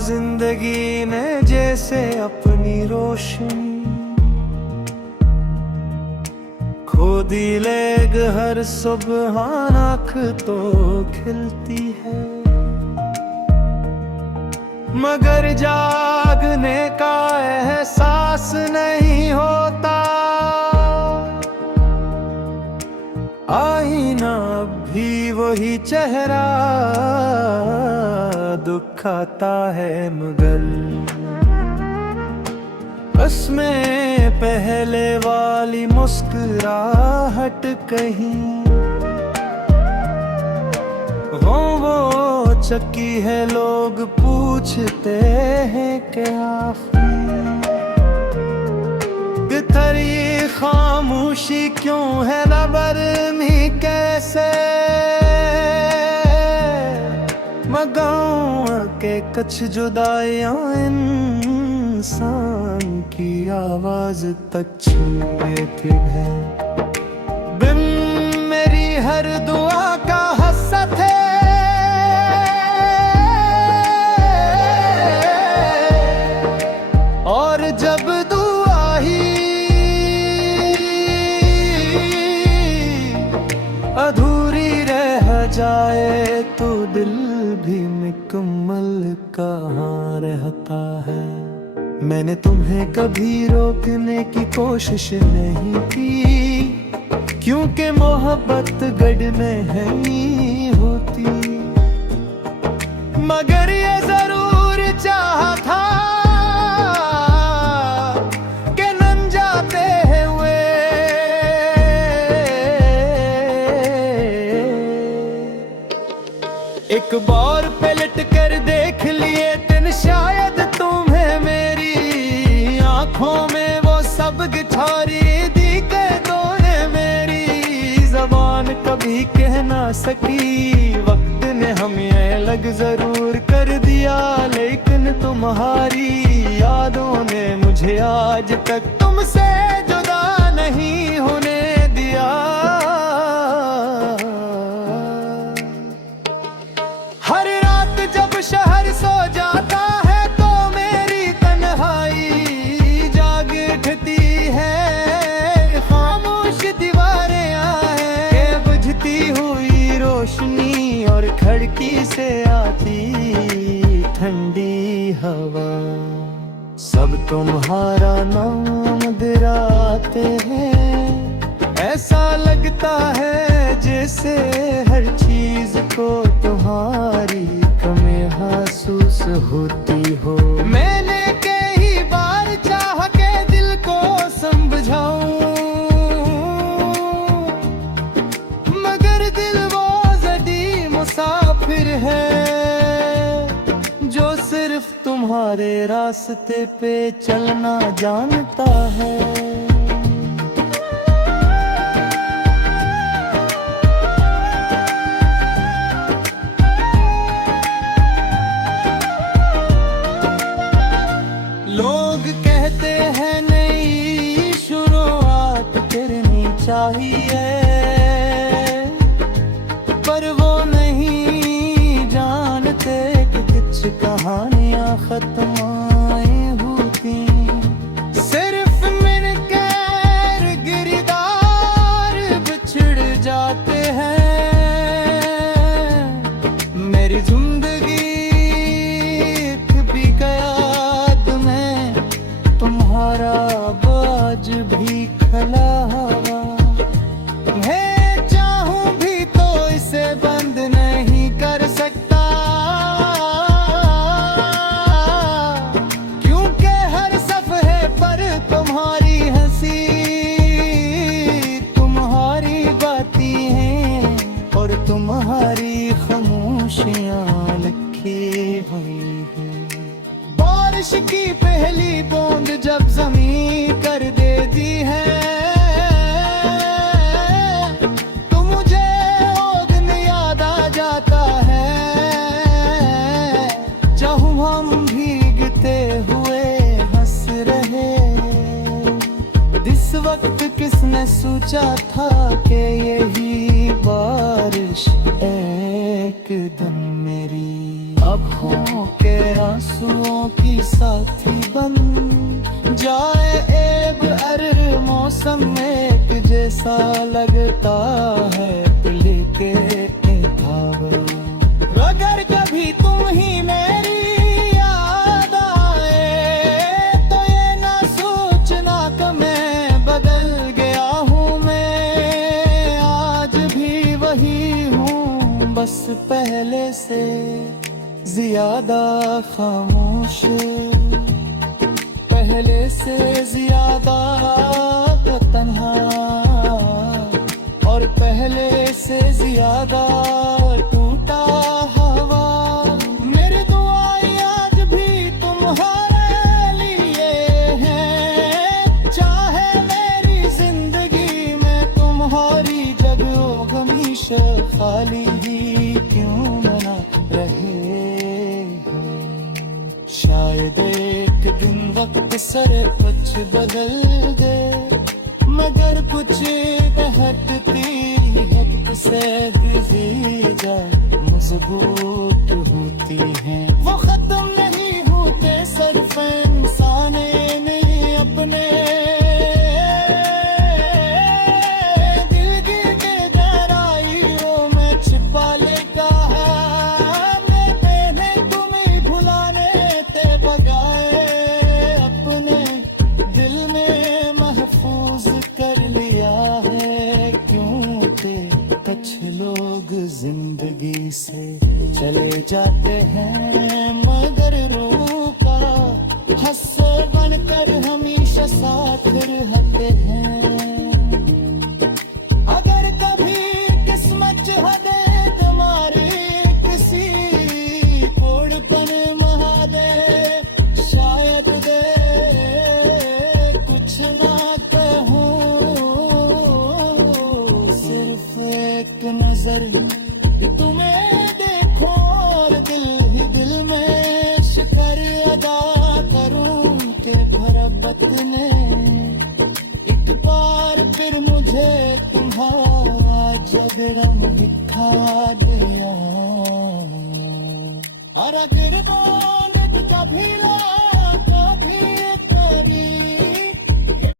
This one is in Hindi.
जिंदगी ने जैसे अपनी रोशनी खो दी लेग हर सुबह आँख तो खिलती है, मगर जागने का एहसास नहीं होता। आईना अब भी वही चेहरा दुखाता है, मगर उसमें पहले वाली मुस्कुराहट कहीं वो चक्की है। लोग पूछते हैं क्या थरी खामोशी क्यों है नबरमी कैसे, मगाऊं के कुछ जुदाइयां इंसान की आवाज तक छूती है। बिन मेरी हर दुआ का हसत है, और जब दुआ ही अधूरी रह जाए तो दिल भी मुकम्मल कहाँ रहता है। मैंने तुम्हें कभी रोकने की कोशिश नहीं की, क्योंकि मोहब्बत गढ़ में नहीं होती, मगर ये जरूर चाहा था कि नम जाते हुए एक बार पलट कर देख लिए दिन, शायद तुम्हें मेरी आंखों में वो सब गिठारी दी के तोने मेरी जबान कभी कह ना सकी। वक्त ने हमें अलग जरूर कर दिया, लेकिन तुम्हारी यादों ने मुझे आज तक तुमसे जुदा नहीं होने दिया। हर रात जब शहर सो जाता है तो मेरी तन्हाई जाग उठती है। खामोश दीवारें आए बुझती हुई रोशनी, और खिड़की से आती ठंडी हवा। सब तुम्हारा नाम दिराते हैं, ऐसा लगता है जैसे हर चीज को तुम्हारी कमी महसूस होती हो। मैंने कई बार चाहा के दिल को समझाऊं, मगर दिल वो जदी मुसाफिर है जो सिर्फ तुम्हारे रास्ते पे चलना जानता है। लोग कहते हैं नई शुरुआत करनी चाहिए, पर वो नहीं जानते कि कुछ कहानियां खत्म होती। सिर्फ मिलकर गिरदार बिछड़ जाते हैं। मेरी जिंदगी भी गया में तुम्हारा बाज भी खला हवा। मैं चाहूं भी तो इसे बंद नहीं कर सकता, क्योंकि हर सफ़े पर तुम्हारी हंसी, तुम्हारी बातें हैं और तुम्हारी खामोशियां लिखी हुई हैं। बारिश की पहली बूंद जब जमीन कर देती है तो मुझे वो दिन याद आ जाता है। चाहूं हम भीगते हुए हंस रहे, इस वक्त किसने सोचा था कि यही बारिश एक दिन मेरी आँखों के आंसुओं की साथी बन जाए एब अर मौसम में एक जैसा लगता है दिल के ख्वाब। अगर कभी तुम ही मेरी याद आए तो ये ना सोचना कि मैं बदल गया हूँ, मैं आज भी वही हूँ, बस पहले से ज्यादा खामोश, पहले से ज्यादा तन्हा और पहले से ज्यादा टूटा हवा। मेरी दुआएं आज भी तुम्हारे लिए हैं, चाहे मेरी जिंदगी में तुम्हारी जगह हमेशा खाली ही क्यों ना रहे। शायद एक दिन वक्त सर कुछ बदल दे, मगर कुछ हटती हट से दीजा मजबूत होती हैं। वो खत्म नहीं होते सिर्फ इंसाने में अपने दिल की गहराइयों में छिपा लेगा है। मैंने तुम्हें भुलाने ते बगाए अपने दिल में महफूज कर लिया है। क्यों थे कुछ लोग जिंदगी से चले जाते हैं, मगर रूह का हस्सा बनकर हमेशा साथ रहते हैं। अगर कभी किस्मत चाहे तुम्हारी किसी कोड़पन महादे, शायद दे कुछ ना कहूँ, सिर्फ एक नजर तुम्हें देखो और दिल ही दिल में शिकर अदा करूं के मोहब्बत ने एक बार फिर मुझे तुम्हारा जगरम दिखा दिया। और अगर कौन कभी